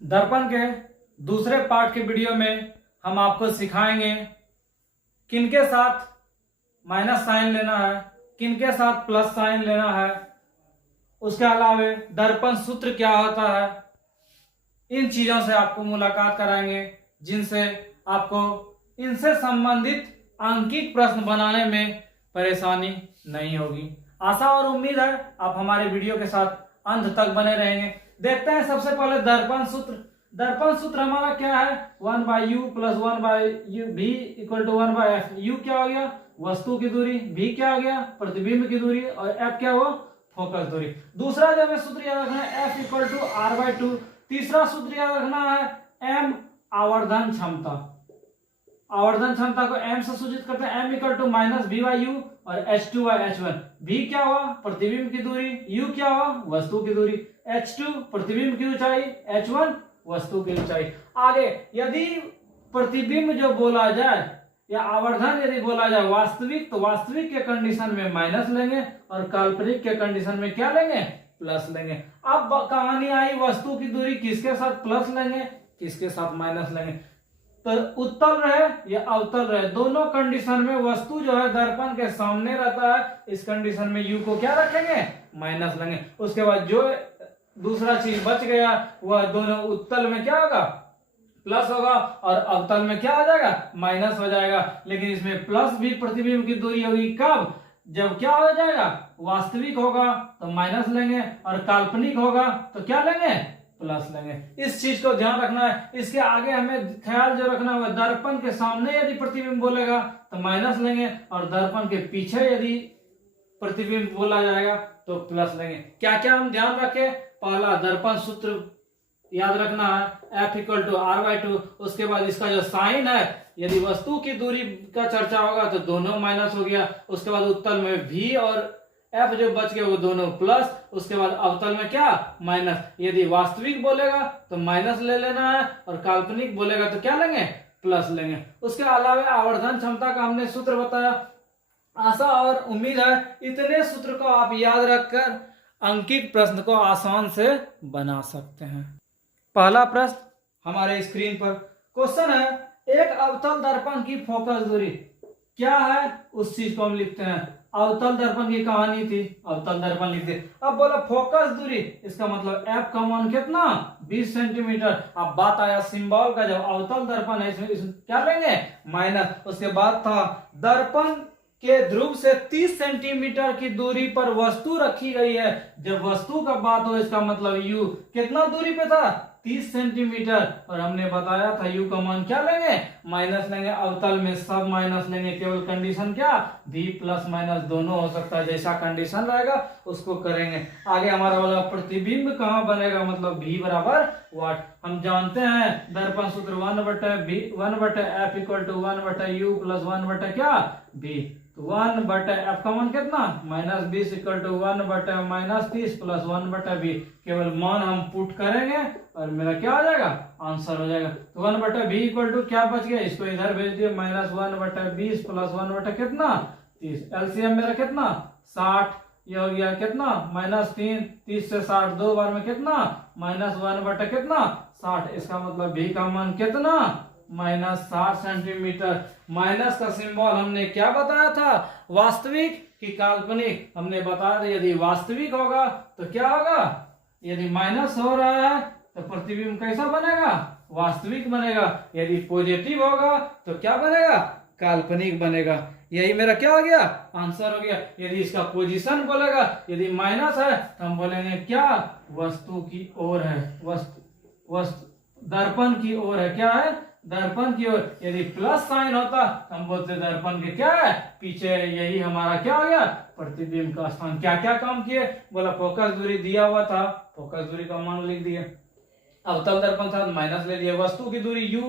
दर्पण के दूसरे पार्ट के वीडियो में हम आपको सिखाएंगे किनके साथ माइनस साइन लेना है, किनके साथ प्लस साइन लेना है, उसके अलावा दर्पण सूत्र क्या होता है। इन चीजों से आपको मुलाकात कराएंगे जिनसे आपको इनसे संबंधित अंकित प्रश्न बनाने में परेशानी नहीं होगी। आशा और उम्मीद है आप हमारे वीडियो के साथ अंत तक बने रहेंगे। देखते हैं सबसे पहले दर्पण सूत्र। दर्पण सूत्र हमारा क्या है, 1/u plus 1/u v equal to 1/f। u क्या हो गया, वस्तु की दूरी, v क्या हो गया, प्रतिबिंब की दूरी, और f क्या हुआ, फोकस दूरी। दूसरा जो हमें सूत्र याद रखना है f इक्वल टू r/2। तीसरा सूत्र याद रखना है m आवर्धन क्षमता। आवर्धन क्षमता को m से सूचित करते हैं, m equal to minus v/u और h2/h1। v क्या हुआ, प्रतिबिंब की दूरी, u क्या हुआ, वस्तु की दूरी, h2 प्रतिबिंब की ऊंचाई, h1 वस्तु की ऊंचाई। आगे यदि प्रतिबिंब जो बोला जाए या आवर्धन यदि बोला जाए वास्तविक, तो वास्तविक के कंडीशन में माइनस लेंगे और काल्पनिक के कंडीशन में क्या लेंगे, प्लस लेंगे। अब कहानी आई वस्तु की दूरी किसके साथ प्लस लेंगे, किसके साथ माइनस लेंगे। तो उत्तल रहे या अवतल रहे, दोनों कंडीशन में वस्तु जो है दर्पण के सामने रहता है, इस कंडीशन में u को क्या रखेंगे, माइनस लेंगे। उसके बाद जो दूसरा चीज बच गया वह दोनों उत्तल में क्या होगा, प्लस होगा, और अवतल में क्या आ जाएगा, माइनस हो जाएगा। लेकिन इसमें प्लस भी प्रतिबिंब की दूरी होगी कब, जब क्या हो जाएगा, वास्तविक होगा तो माइनस लेंगे, और काल्पनिक होगा तो क्या लेंगे, प्लस लेंगे। इस चीज को ध्यान रखना है। इसके आगे हमें ख्याल जो रखना है, दर्पण के सामने यदि प्रतिबिंब बोलेगा तो माइनस लेंगे, और दर्पण के पीछे यदि प्रतिबिंब बोला जाएगा तो प्लस लेंगे। क्या क्या हम ध्यान रखें, पहला दर्पण सूत्र याद रखना है f इक्वल टू r/2। उसके बाद इसका जो साइन है, यदि वस्तु की दूरी का चर्चा होगा तो दोनों माइनस हो गया। उसके बाद उत्तल में v और f जो बच गए वो दोनों प्लस। उसके बाद अवतल में क्या, माइनस। यदि वास्तविक बोलेगा तो माइनस ले लेना है, और काल्पनिक बोलेगा तो क्या लेंगे, प्लस लेंगे। उसके अलावा आवर्धन क्षमता का हमने सूत्र बताया। आशा और उम्मीद है इतने सूत्र को आप याद रखकर अंकित प्रश्न को आसान से बना सकते हैं। पहला प्रश्न हमारे स्क्रीन पर क्वेश्चन है, एक अवतल दर्पण की फोकस दूरी क्या है, उस चीज को हम लिखते हैं। अवतल दर्पण की कहानी थी, अवतल दर्पण लिखते। अब बोला फोकस दूरी, इसका मतलब f का मान कितना, 20 सेंटीमीटर। अब बात आया सिंबल का, जब अवतल दर्पण है इसमें क्या लेंगे, माइनस। उसके बाद था दर्पण के ध्रुव से 30 सेंटीमीटर की दूरी पर वस्तु रखी गई है। जब वस्तु का बात हो इसका मतलब u कितना दूरी पे था, 30 सेंटीमीटर, और हमने बताया था u का मान क्या लेंगे, माइनस लेंगे। अवतल में सब माइनस लेंगे, केवल कंडीशन क्या, v प्लस माइनस दोनों हो सकता है, जैसा कंडीशन रहेगा उसको करेंगे। आगे हमारा वाला प्रतिबिंब कहाँ बनेगा, मतलब v बराबर वाट। हम जानते हैं दर्पण सूत्र 1/f equal to 1/u plus 1/ क्या, v। 1/f का मान कितना, -20 इक्वल टू 1/-30 प्लस 1/v। केवल मान हम पुट करेंगे और मेरा क्या हो जाएगा, आंसर हो जाएगा। तो 1/v इक्वल टू क्या बच गया, इसको इधर भेज दिए, -1/20 प्लस 1/ कितना, 30। एलसीएम मेरा कितना, 60। ये हो गया कितना, -3, 30 से 60 दो बार में कितना, -1/ कितना, 60। इसका मतलब v का मान कितना, -60 सेंटीमीटर। माइनस का सिंबल हमने क्या बताया था, वास्तविक कि काल्पनिक, हमने बताया था यदि वास्तविक होगा तो क्या होगा, यदि माइनस हो रहा है तो प्रतिबिंब कैसा बनेगा, वास्तविक बनेगा। यदि पॉजिटिव होगा तो क्या बनेगा, काल्पनिक बनेगा। यही मेरा क्या हो गया, आंसर हो गया। यदि इसका पोजीशन बोलेगा, यदि माइनस है तो हम बोलेंगे क्या, वस्तु की ओर है, वस्तु दर्पण की ओर है, क्या है, दर्पण की ओर। यदि प्लस साइन होता तो हम बोलते दर्पण के क्या है, पीछे। यही हमारा क्या हो गया, प्रतिबिंब का स्थान। क्या क्या काम किए, बोला फोकस दूरी दिया हुआ था, फोकस दूरी का मान लिख दिए। अवतल दर्पण था माइनस ले लिए, वस्तु की दूरी u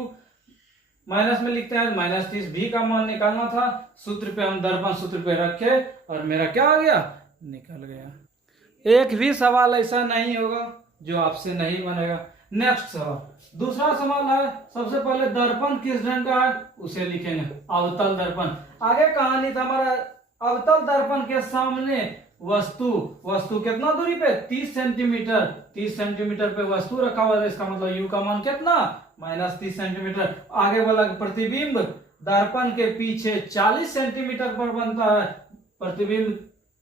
माइनस में लिखते हैं, -30। v का मान निकालना था, सूत्र पे हम दर्पण सूत्र पे रखे और मेरा क्या हो गया, निकल गया। एक भी सवाल ऐसा नहीं होगा जो आपसे नहीं बनेगा। नेक्स्ट सवाल, दूसरा सवाल है, सबसे पहले दर्पण किस रंग का है उसे लिखेंगे, अवतल दर्पण। आगे कहानी था हमारा, अवतल दर्पण के सामने वस्तु, वस्तु कितना दूरी पे 30 सेंटीमीटर, 30 सेंटीमीटर पे वस्तु रखा हुआ है, इसका मतलब u का मान कितना -30 सेंटीमीटर। आगे बोला प्रतिबिंब दर्पण के पीछे 40 सेंटीमीटर पर बनता है, प्रतिबिंब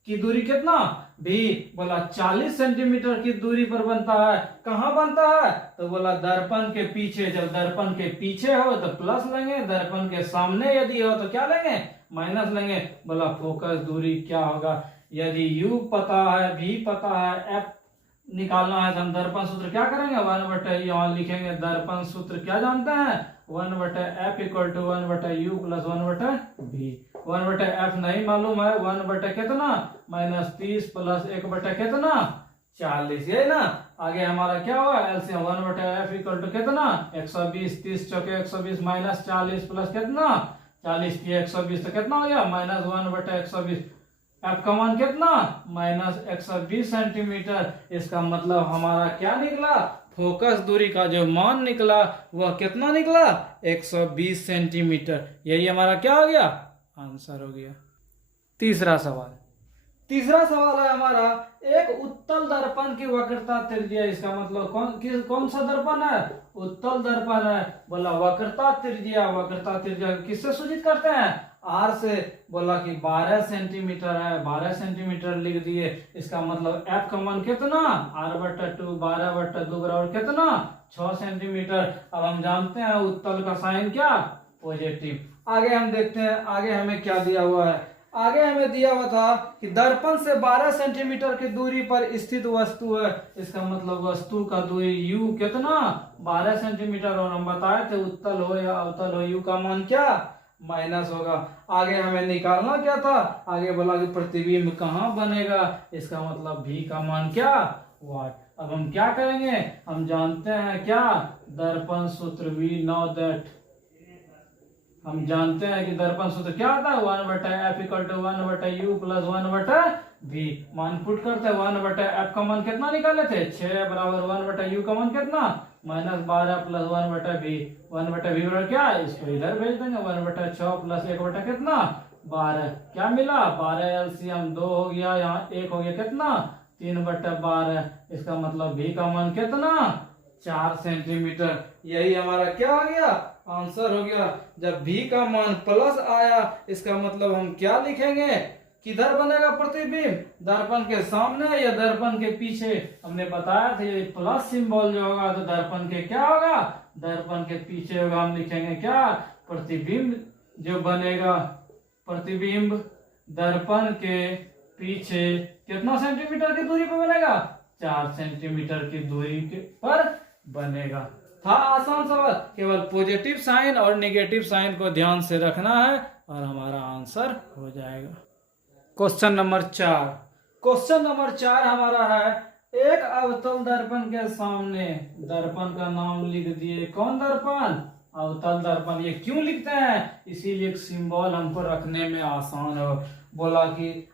की दूरी कितना भी बोला 40 सेंटीमीटर की दूरी पर बनता है। कहाँ बनता है तो बोला दर्पण के पीछे। जब दर्पण के पीछे हो तो प्लस लेंगे, दर्पण के सामने यदि हो तो क्या लेंगे माइनस लेंगे। बोला फोकस दूरी क्या होगा, यदि u पता है v पता है f निकालना है तो हम दर्पण सूत्र क्या करेंगे 1/, यहाँ लिखेंगे दर्पण सूत्र क्या जानते हैं 1/f equal to 1/u plus 1/v। 1/f नहीं मालूम है, 1/ कितना -30 प्लस 1/ कितना 40, यही ना। आगे हमारा क्या हुआ एलसीएम 1/f इक्वल टू कितना 120, 30 चौके 120 माइनस 40 प्लस कितना 40 की 120 तो कितना हो गया -1/120। एफ का मान कितना -120 सेंटीमीटर। इसका मतलब हमारा क्या निकला फोकस दूरी का जो मान निकला वह कितना निकला 120 सेंटीमीटर। यही हमारा क्या हो गया आंसर हो गया। तीसरा सवाल, तीसरा सवाल है हमारा एक उत्तल दर्पण की वक्रता त्रिज्या, इसका मतलब कौन सा दर्पण है उत्तल दर्पण है। बोला वक्रता त्रिज्या, वक्रता त्रिज्या किससे सूचित करते हैं आर से। बोला कि 12 सेंटीमीटर है, 12 सेंटीमीटर लिख दिए। इसका मतलब एफ का मान कितना r/2 12/2 बराबर कितना 6 सेंटीमीटर। अब हम जानते हैं उत्तल का साइन क्या पॉजिटिव। आगे हम देखते हैं आगे हमें क्या दिया हुआ है। आगे हमें दिया हुआ था कि दर्पण से 12 सेंटीमीटर की दूरी पर स्थित वस्तु है। इसका मतलब वस्तु का दूरी u कितना 12 सेंटीमीटर, और हम बताए थे उत्तल हो या अवतल हो u का मान क्या माइनस होगा। आगे हमें निकालना क्या था, आगे बोला कि प्रतिबिंब कहाँ बनेगा, इसका मतलब v का मान क्या वाट। अब हम क्या करेंगे, हम जानते हैं क्या दर्पण सूत्र, वी नो दैट, हम जानते हैं कि दर्पण सूत्र क्या आता है 1/f equal to 1/u plus 1/v। मान पुट करते हैं 1/f का मान कितना निकाले थे 6 बराबर 1/u का मान कितना -12 प्लस 1/v। 1/v बराबर क्या है, इसको इधर भेज देंगे 1/6 प्लस 1/ कितना 12। क्या मिला 12 एलसीएम 2 हो गया, यहाँ 1 हो गया कितना 3/12। इसका मतलब v का मान कितना 4 सेंटीमीटर। यही हमारा क्या हो गया आंसर हो गया। जब v का मान प्लस आया इसका मतलब हम क्या लिखेंगे, किधर बनेगा प्रतिबिंब दर्पण के सामने या दर्पण के पीछे। हमने बताया था ये प्लस सिंबल जो होगा तो दर्पण के क्या होगा दर्पण के पीछे होगा। हम लिखेंगे क्या प्रतिबिंब जो बनेगा, प्रतिबिंब दर्पण के पीछे कितना सेंटीमीटर की दूरी पर बनेगा 4 सेंटीमीटर की दूरी पर बनेगा। था आसान सवाल, केवल पॉजिटिव साइन और नेगेटिव साइन को ध्यान से रखना है और हमारा आंसर हो जाएगा। क्वेश्चन नंबर 4, क्वेश्चन नंबर 4 हमारा है एक अवतल दर्पण के सामने, दर्पण का नाम लिख दिए, कौन दर्पण अवतल दर्पण। ये क्यों लिखते हैं, इसीलिए सिंबल हमको रखने में आसान हो। बोला कि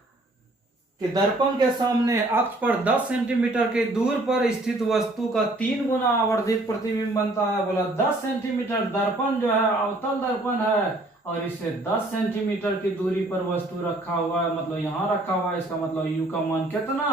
दर्पण के सामने अक्ष पर 10 सेंटीमीटर के दूर पर स्थित वस्तु का 3 गुना आवर्धित प्रतिबिंब बनता है। बोला 10 सेंटीमीटर दर्पण जो है अवतल दर्पण है और इसे 10 सेंटीमीटर की दूरी पर वस्तु रखा हुआ है, मतलब यहाँ रखा हुआ है। इसका मतलब u का मान कितना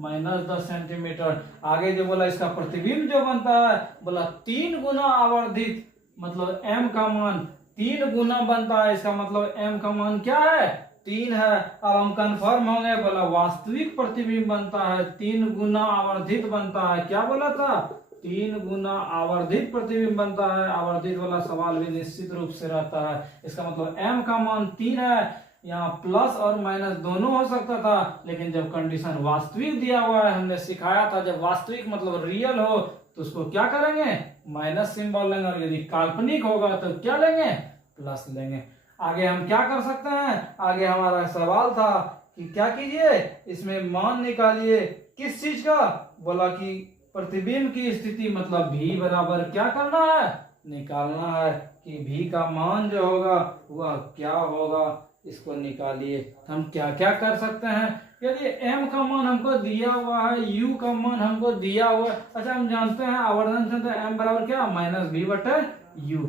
-10 सेंटीमीटर। आगे जो बोला इसका प्रतिबिंब जो बनता है बोला 3 गुना आवर्धित, मतलब m का मान 3 गुना बनता है। इसका मतलब m का मान क्या है 3 है। अब हम कंफर्म होंगे, बोला वास्तविक प्रतिबिंब बनता है 3 गुना आवर्धित बनता है। क्या बोला था 3 गुना आवर्धित प्रतिबिंब बनता है। आवर्धित वाला सवाल भी निश्चित रूप से रहता है। इसका मतलब m का मान 3 है, यहाँ प्लस और माइनस दोनों हो सकता था, लेकिन जब कंडीशन वास्तविक दिया हुआ है, हमने सिखाया था जब वास्तविक मतलब रियल हो तो उसको क्या करेंगे माइनस सिंबल लेंगे, और यदि काल्पनिक होगा तो क्या लेंगे प्लस लेंगे। आगे हम क्या कर सकते हैं, आगे हमारा सवाल था कि क्या कीजिए इसमें मान निकालिए, किस चीज का, बोला कि प्रतिबिंब की स्थिति, मतलब v बराबर क्या करना है निकालना है कि v का मान जो होगा वह क्या होगा, इसको निकालिए। हम क्या क्या कर सकते हैं, यदि m का मान हमको दिया हुआ है, u का मान हमको दिया हुआ है। अच्छा हम जानते हैं आवर्धन से तो m बराबर क्या -v/u,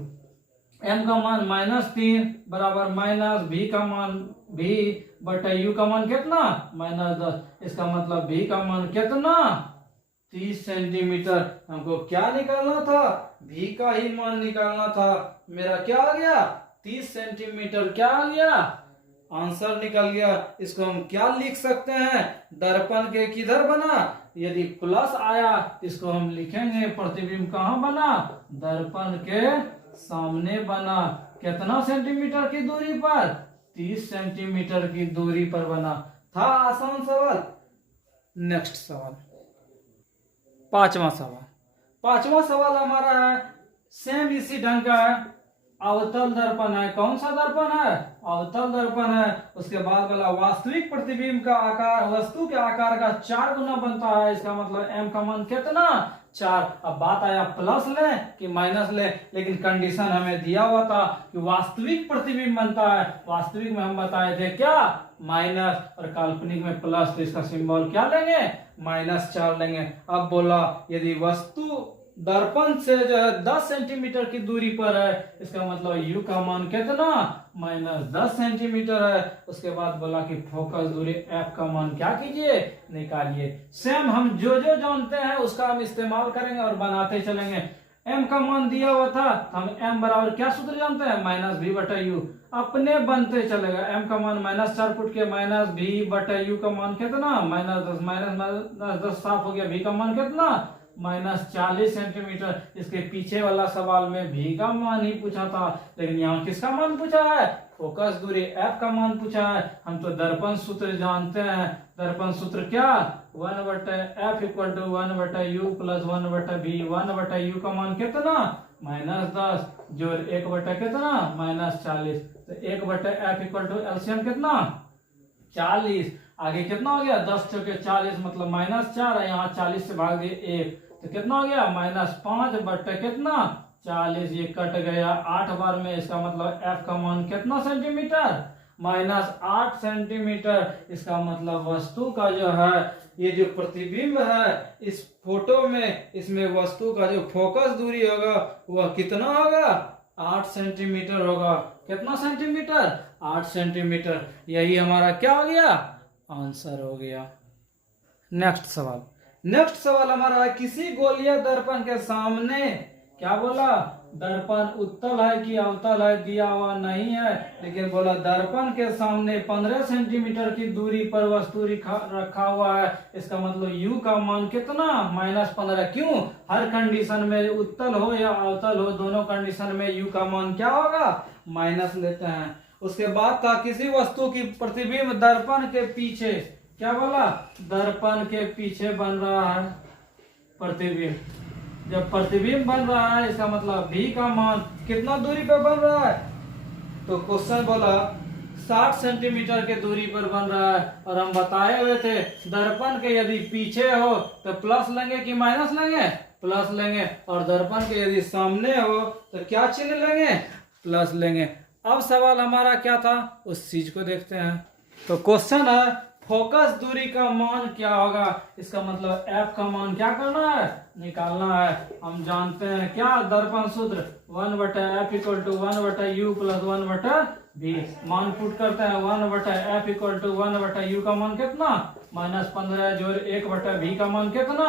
m का मान -3 बराबर माइनस v का मान v बटा यू का मान कितना -10। इसका मतलब भी का मान कितना 30 सेंटीमीटर। हमको क्या निकालना था, भी का ही मान निकालना था। मेरा क्या आ गया 30 सेंटीमीटर, क्या आ गया आंसर निकल गया। इसको हम क्या लिख सकते हैं, दर्पण के किधर बना, यदि प्लस आया इसको हम लिखेंगे प्रतिबिंब कहाँ बना, दर्पण के सामने बना। कितना सेंटीमीटर की दूरी पर, 30 सेंटीमीटर की दूरी पर बना। था आसान सवाल। नेक्स्ट सवाल, पांचवा सवाल। पांचवा सवाल हमारा है सेम इसी ढंग का है। अवतल दर्पण है, कौन सा दर्पण है, अवतल दर्पण है। उसके बाद वाला वास्तविक प्रतिबिंब का आकार वस्तु के आकार का 4 गुना बनता है। इसका मतलब m का मान कितना 4। अब बात आया प्लस ले कि माइनस ले, लेकिन कंडीशन हमें दिया हुआ था कि वास्तविक प्रतिबिंब बनता है। वास्तविक में हम बताए थे क्या माइनस, और काल्पनिक में प्लस, तो इसका सिंबल क्या लेंगे -4 लेंगे। अब बोला यदि वस्तु दर्पण से जो है 10 सेंटीमीटर की दूरी पर है, इसका मतलब u का मान कितना -10 सेंटीमीटर है। उसके बाद बोला कि फोकस दूरी f का मान क्या कीजिए निकालिए। सेम हम जो जो जानते हैं उसका हम इस्तेमाल करेंगे और बनाते चलेंगे। m का मान दिया हुआ था, हम m बराबर क्या सूत्र जानते हैं -v बटा u, अपने बनते चलेगा। m का मान -4 फुट के -v बटा u का मान कितना -10 -10 साफ हो गया। v का मान कितना -40 सेंटीमीटर। इसके पीछे वाला सवाल में भी का मान ही पूछा था, लेकिन यहाँ किसका मान पूछा है, फोकस दूरी f का मान पूछा है। हम तो दर्पण सूत्र जानते हैं। दर्पण सूत्र क्या 1/f = 1/u plus 1/v। 1/u का मान कितना -10 जोड़ 1 कितना -40, तो 1/f = एलसीएम कितना 40। आगे कितना हो गया 10 चौके 40 मतलब -4 है, यहाँ 40 से भाग दिए 1, तो कितना हो गया -5 बटे कितना 40। ये कट गया 8 बार में। इसका मतलब f का मान कितना सेंटीमीटर -8 सेंटीमीटर। इसका मतलब वस्तु का जो है ये जो प्रतिबिंब है इस फोटो में, इसमें वस्तु का जो फोकस दूरी होगा वह कितना होगा 8 सेंटीमीटर होगा। कितना सेंटीमीटर 8 सेंटीमीटर। यही हमारा क्या हो गया आंसर हो गया। नेक्स्ट सवाल। नेक्स्ट सवाल हमारा है किसी गोलीय दर्पण के सामने, क्या बोला दर्पण उत्तल है कि अवतल है दिया हुआ नहीं है, लेकिन बोला दर्पण के सामने 15 सेंटीमीटर की दूरी पर वस्तु रखा हुआ है। इसका मतलब u का मान कितना -15। क्यों, हर कंडीशन में उत्तल हो या अवतल हो दोनों कंडीशन में u का मान क्या होगा माइनस लेते हैं। उसके बाद था किसी वस्तु की प्रतिबिंब दर्पण के पीछे, क्या बोला दर्पण के पीछे बन रहा है प्रतिबिंब। जब प्रतिबिंब बन रहा है इसका मतलब v का मान कितना दूरी पर बन रहा है, तो क्वेश्चन बोला 60 सेंटीमीटर के दूरी पर बन रहा है। और हम बताए हुए थे दर्पण के यदि पीछे हो तो प्लस लेंगे कि माइनस लेंगे, प्लस लेंगे। और दर्पण के यदि सामने हो तो क्या चिन्ह लेंगे, प्लस लेंगे। अब सवाल हमारा क्या था उस चीज को देखते हैं। तो क्वेश्चन है फोकस दूरी का मान क्या होगा। इसका मतलब f का मान क्या करना है निकालना है। हम जानते हैं क्या दर्पण सूत्र 1/f = 1/u प्लस 1/v। मान पुट करते हैं 1/f = 1/u का मान कितना -15 जोड़ 1/v का मान कितना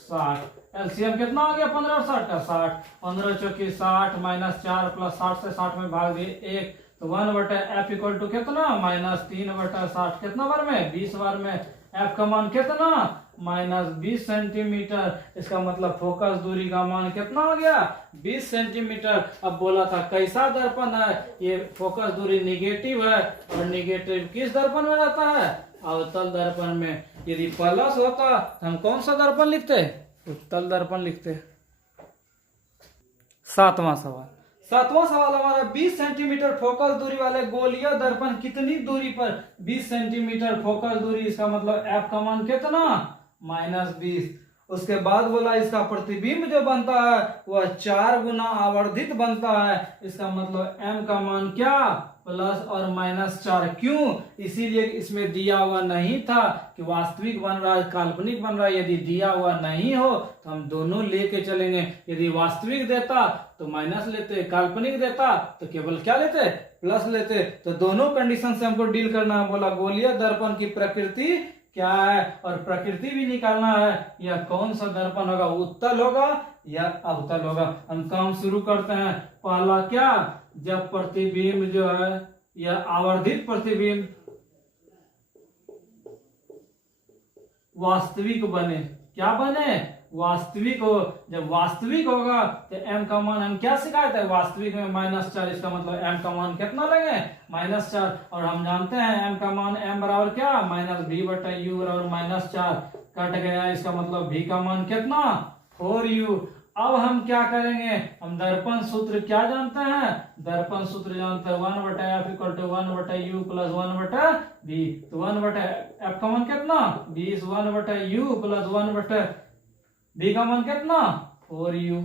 60। एलसीएम कितना आ गया 15 और 60 का 60। 15 चौकी 60 -4 प्लस 60 से 60 में भाग दिए 1, तो 1/f = कितना -3/60। कितना बार में 20 बार में। f का मान कितना -20 सेंटीमीटर। इसका मतलब फोकस दूरी का मान कितना हो गया 20 सेंटीमीटर। अब बोला था कैसा दर्पण है, ये फोकस दूरी निगेटिव है, और निगेटिव किस दर्पण में रहता है अवतल दर्पण में। यदि प्लस होता तो हम कौन सा दर्पण लिखते उत्तल दर्पण लिखते। सातवां सवाल हमारा 20 सेंटीमीटर फोकस दूरी वाले गोलीय दर्पण कितनी दूरी पर 20 सेंटीमीटर फोकस दूरी। इसका मतलब f का मान कितना -20। उसके बाद बोला इसका प्रतिबिंब जो बनता है वह 4 गुना आवर्धित बनता है। इसका मतलब m का मान क्या प्लस और -4। क्यों? इसीलिए इसमें दिया हुआ नहीं था कि वास्तविक बन रहा है काल्पनिक बन रहा है। यदि दिया हुआ नहीं हो तो हम दोनों लेके चलेंगे। यदि वास्तविक देता तो माइनस लेते, काल्पनिक देता तो केवल क्या लेते? प्लस लेते। तो दोनों कंडीशन से हमको डील करना है। बोला गोलीय दर्पण की प्रकृति क्या है और प्रकृति भी निकालना है। यह कौन सा दर्पण होगा, उत्तल होगा या अवतल होगा। हम काम शुरू करते हैं। पहला क्या, जब प्रतिबिंब जो है यह आवर्धित प्रतिबिंब वास्तविक बने। क्या बने? वास्तविक हो। जब वास्तविक होगा तो m का मान हम क्या सिखाए थे? वास्तविक में -4, इसका मतलब m का मान कितना लेंगे? -4। और हम जानते हैं m का मान m बराबर क्या? -v/u बराबर -4। कट गया, इसका मतलब v का मान कितना? 4u। अब हम क्या करेंगे? हम दर्पण सूत्र क्या जानते हैं? दर्पण सूत्र जानते हैं 1/f = 1/u + 1/v। तो 1/f का मान कितना? 20। 1/u + 1/v का मान कितना? 4u।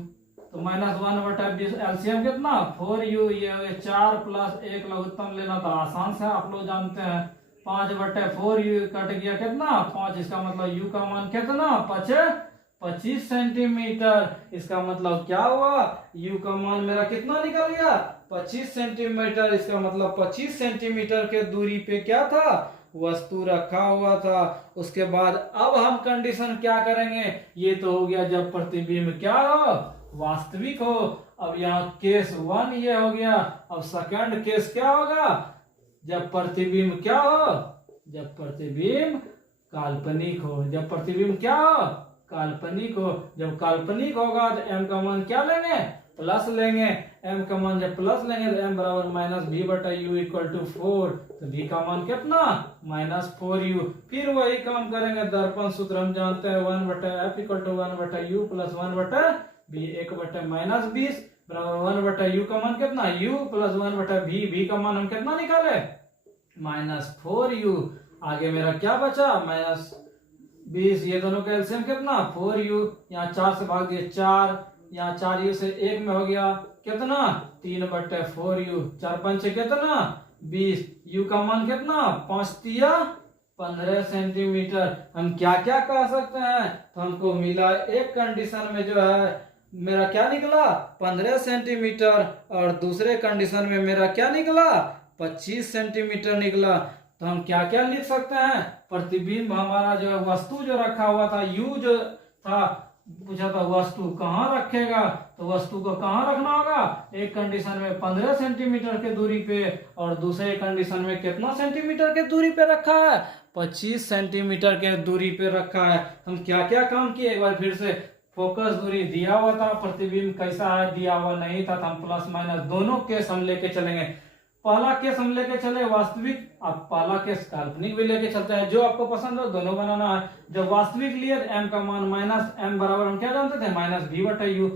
तो -1/20 एलसीएम कितना? 4u। ये 4 + 1 लघुत्तम लेना था, आसान से आप लोग जानते हैं। 5/4u कट गया कितना? 5। इसका मतलब u का मान कितना? 25 सेंटीमीटर। इसका मतलब क्या हुआ? u का मान मेरा कितना निकल गया? 25 सेंटीमीटर। इसका मतलब 25 सेंटीमीटर के दूरी पे क्या था? वस्तु रखा हुआ था। उसके बाद अब हम कंडीशन क्या करेंगे? ये तो हो गया जब प्रतिबिंब क्या हो? वास्तविक हो। अब यहाँ केस 1 ये हो गया। अब सेकंड केस क्या होगा? जब प्रतिबिंब क्या हो? जब प्रतिबिंब काल्पनिक हो। जब प्रतिबिंब क्या हो? काल्पनिक हो। जब काल्पनिक होगा तो m का मान क्या लेंगे? प्लस लेंगे। m का मान जब प्लस लेंगे तो m बराबर -v/u = 4। तो v का मान कितना? -4u। फिर वही काम करेंगे। दर्पण सूत्र हम जानते हैं 1/f = 1/u + 1/v। 1/-20 बराबर 1/u का मान कितना? u + 1/v। v का मान हम कितना निकाले? -4u। आगे मेरा क्या बचा? -20। ये दोनों का एलसीएम कितना? 4u। यहाँ 4 से भाग दिए 4, यहाँ 4u से 1 में हो गया कितना? 3/4u। 4×5 कितना? 20। u का मान कितना? 5×3 15 सेंटीमीटर। हम क्या क्या कह सकते हैं? तो हमको मिला एक कंडीशन में जो है मेरा क्या निकला? 15 सेंटीमीटर। और दूसरे कंडीशन में मेरा क्या निकला? 25 सेंटीमीटर निकला। तो हम क्या क्या लिख सकते हैं? प्रतिबिंब हमारा जो वस्तु जो रखा हुआ था, u जो था, पूछा था वस्तु कहाँ रखेगा, तो वस्तु को कहाँ रखना होगा? एक कंडीशन में 15 सेंटीमीटर के दूरी पे और दूसरे कंडीशन में कितना सेंटीमीटर के दूरी पे रखा है? 25 सेंटीमीटर के दूरी पे रखा है। हम क्या क्या काम किए? एक बार फिर से। फोकस दूरी दिया हुआ था, प्रतिबिंब कैसा है दिया हुआ नहीं था, तो हम प्लस माइनस दोनों केस हम लेके चलेंगे। पहला केस हम लेके चले वास्तविक, अब पहला केस काल्पनिक भी लेके चलते हैं। जो आपको पसंद हो दोनों बनाना है। जब वास्तविक लिए m का मान -m बराबर हम क्या जानते थे? -v/u।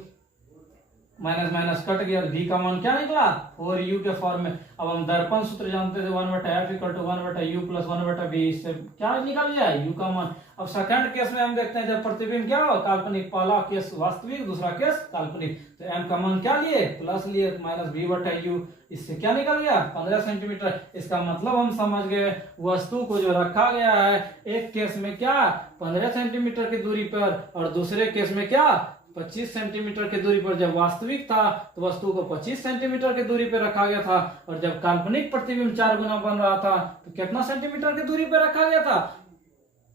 माइनस माइनस कट गया, v का मान क्या निकला? 4u के फॉर्म में। अब हम दर्पण सूत्र जानते थे 1/f = 1/u + 1/v। इससे क्या निकल गया? u का मान। अब सेकंड केस में हम देखते हैं जब प्रतिबिंब क्या हो? काल्पनिक। पहला केस वास्तविक, दूसरा केस काल्पनिक। तो m का मान क्या लिए? प्लस लिए, -v/u। इससे क्या निकल गया? 15 सेंटीमीटर। इसका मतलब हम समझ गए वस्तु को जो रखा गया है एक केस में क्या 15 सेंटीमीटर की दूरी पर और दूसरे केस में क्या 25 सेंटीमीटर की दूरी पर। जब वास्तविक था तो वस्तु को 25 सेंटीमीटर की दूरी पर रखा गया था और जब काल्पनिक प्रतिबिंब 4 गुना बन रहा था तो कितना सेंटीमीटर की दूरी पर रखा गया था?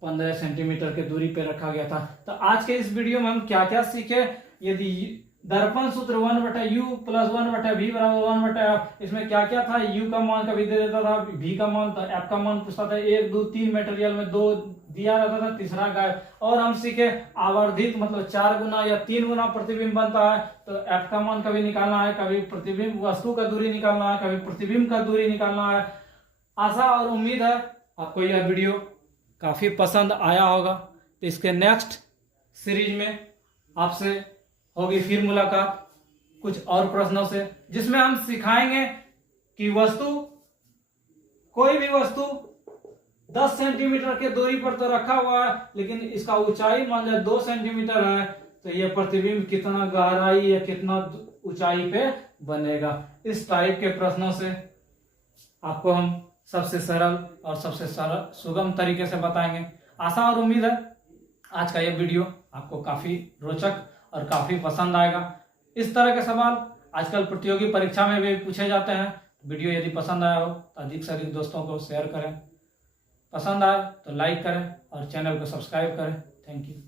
15 सेंटीमीटर की दूरी पर रखा गया था। तो आज के इस वीडियो में हम क्या क्या सीखे? यदि दर्पण सूत्र 1/u + 1/v बराबर 1/f, इसमें क्या क्या था? u का मान कभी दे देता था, v का मान था, f का मान पूछता था। 1 2 3 मटेरियल में 2 दिया रहता था, तीसरा गायब। और हम सीखे आवर्धित मतलब 4 गुना या 3 गुना प्रतिबिंब बनता है तो f का मान कभी निकालना है, कभी प्रतिबिंब वस्तु का दूरी निकालना है, कभी प्रतिबिंब का दूरी निकालना है। आशा और उम्मीद है आपको यह वीडियो काफी पसंद आया होगा। तो इसके नेक्स्ट सीरीज में आपसे होगी फिर मुलाकात कुछ और प्रश्नों से, जिसमें हम सिखाएंगे कि वस्तु, कोई भी वस्तु 10 सेंटीमीटर के दूरी पर तो रखा हुआ है लेकिन इसका ऊंचाई मान लो 2 सेंटीमीटर है तो यह प्रतिबिंब कितना गहराई या कितना ऊंचाई पे बनेगा। इस टाइप के प्रश्नों से आपको हम सबसे सरल और सबसे सरल सुगम तरीके से बताएंगे। आशा और उम्मीद है आज का ये वीडियो आपको काफ़ी रोचक और काफ़ी पसंद आएगा। इस तरह के सवाल आजकल प्रतियोगी परीक्षा में भी पूछे जाते हैं। वीडियो यदि पसंद आया हो तो अधिक से अधिक दोस्तों को शेयर करें, पसंद आए तो लाइक करें और चैनल को सब्सक्राइब करें। Thank you.